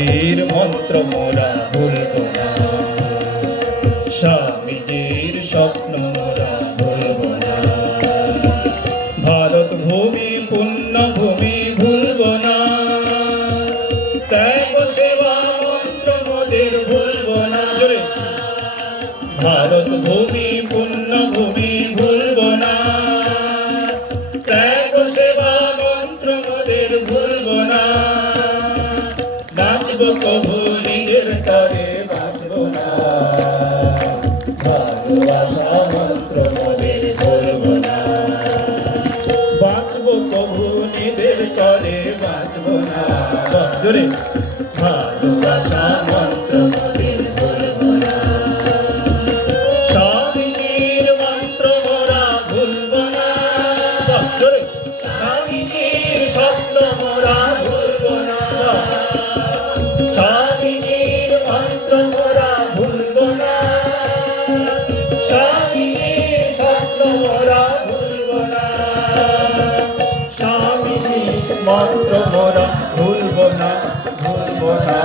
স্বামীজির মন্ত্র মোরা ভুলব না স্বামীজির স্বপ্ন মোরা ভুলব না ভারত ভূমি, পুণ্য ভূমি ভুলব না ত্যাগ, সেবা, মন্ত্র মোদের ভুলব না ভারত ভূমি, পুণ্য ভূমি ভুলব না প্রভুরীর তারে বাঁচব না। ভালোবাসা মন্ত্র মনের করব না। বাঁচব প্রভু নিদের তরে বাঁচব না। জোরে। মাত্র মোরা ভুলব না ভুলব না।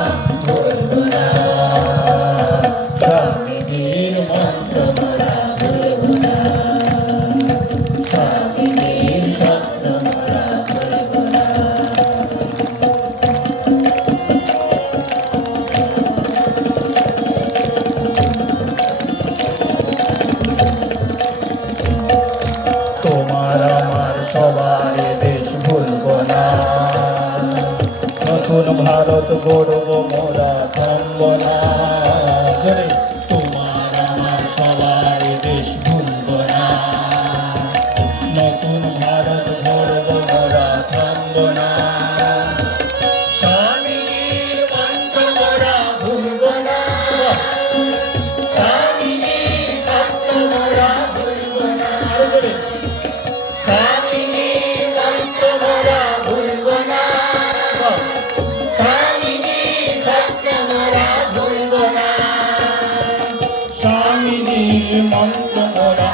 তোমার দেশ ভুলব না নতুন ভারত গড়ব মোরা থামব না তোমার আমার সবার দেশ ভুলব না নতুন ভারত গড়ব মোরা থামব না Thank you. মন্ত্র তোরা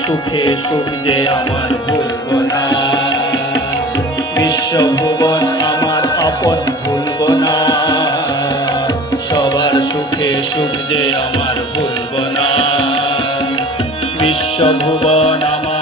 সুখে সুখ যে আমার ভুলব না বিশ্বভুবন আমার আপন ভুলব না সবার সুখে সুখ যে আমার ভুলব না বিশ্বভুবন আমার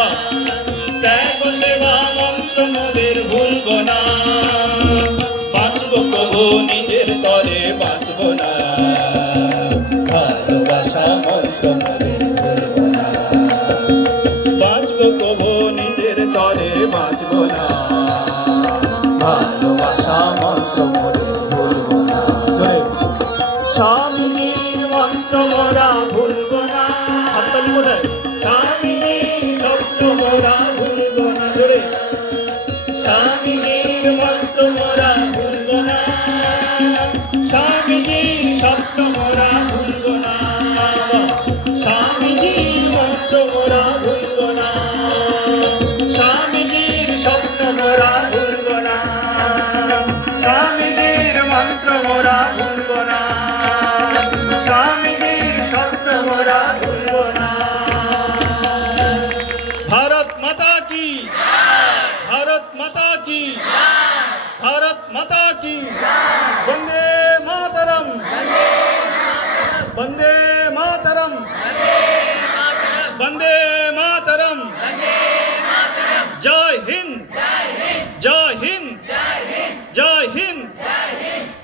বাঁচবো না ভালোবাসা মন্ত্র মোদের ভুলবো না। জোরে স্বামীজির মন্ত্র মোরা ভুলব না। কোথায় স্বামীজির মোরা ভুলবো না। বন্দে মাতরম। জয় হিন্দ। জয় হিন্দ। জয় হিন্দ।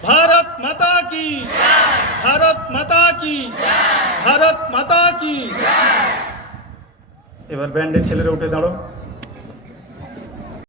ভারত মাতা কি? ভারত মাতা কি? ভারত মাতা কি? এবার ব্যান্ডের ছেলেরা উঠে দাঁড়ো